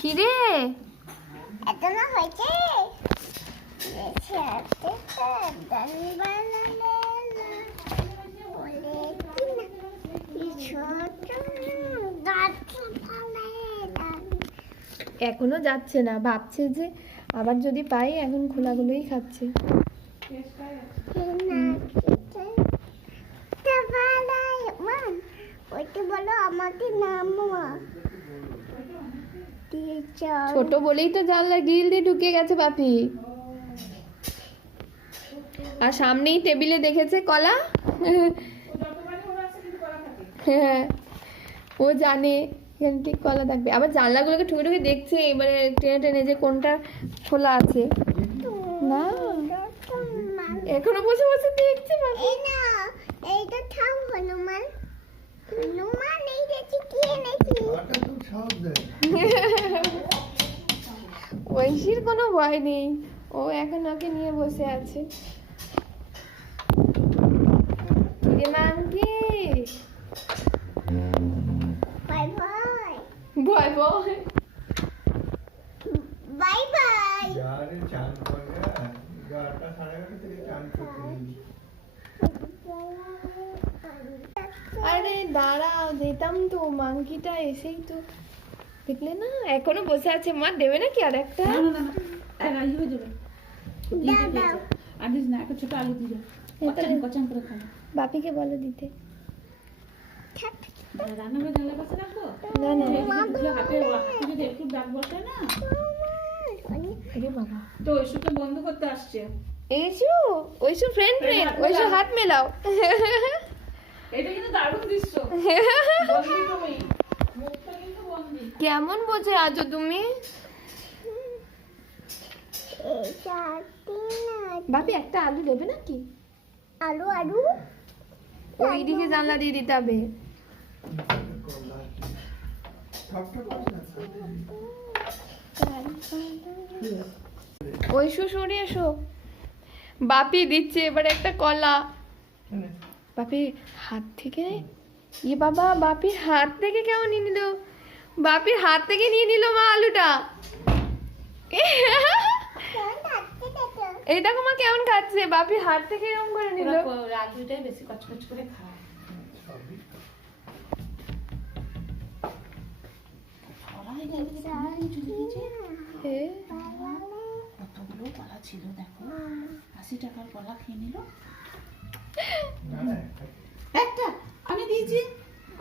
কি রে এতনা হয়েছে এখনো যাচ্ছে না, ভাবছে যে আবার যদি পাই, এখন খোলাগুলোই খাচ্ছে। বলো আমাকে নাম ছোট বলেই তো জানলা গ্রিল দিয়ে ঢুকে গেছে বাপি। আর সামনেই টেবিলে দেখেছে কলা। হ্যাঁ, ও জানে এখানে ঠিক কলা থাকবে। আবার জানলাগুলোকে ঠুকে ঠুকে দেখছে, এবারে টেনে টেনে যে কোনটা খোলা আছে। না, এখনো বসে বসে দেখছে বাপি। এইটা থাম হনুমান। হনুমান এই দেখি কি এনেছি। ঐশীর কোনো ভয় নেই, ও এখন ওকে নিয়ে বসে আছে। কিরে মাঙ্কি, বাই বাই ভয় ভয় বাই বাই। আরে দাঁড়াও, যেতাম তো, মাঙ্কিটা এসেই তো দেখলে না, এখনো বসে আছে। মা দেবে নাকি আর একটা? বাপিকে বলো দিতে। না না, আরে বাবা, তো ঐশুকে বন্ধ করতে আসছে। এইসু ওইসু ফ্রেন্ড ওইসু হাত মেলাও। এটা কিন্তু দারুণ দৃশ্য। বন্ধি তুমি, মুখটা কিন্তু বন্ধি। কেমন বসে আছো তুমি? বাপি একটা আলু দেবে নাকি? আলু আলু ওইদিকে জানলা দিয়ে দিতে হবে। ওইসু সরে এসো। বাপি দিচ্ছে এবারে একটা কলা। বাপি হাত থেকে, ই বাবা, বাপির হাত থেকে কেমন নিয়ে নিল? বাপির হাত থেকে নিয়ে নিল মা আলুটা। এই দেখো মা কেমন খাচ্ছে, বাপির হাত থেকে এরকম করে নিল। আলুটাই বেশি কচকচ করে খায়। কতগুলো কলা ছিল দেখো, 80 টাকার কলা খেয়ে নিল একটা। আমি দিয়েছি,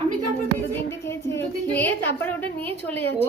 আমি তারপর দুটো তিনটে খেয়েছে, খেয়ে তারপরে ওটা নিয়ে চলে যাচ্ছে।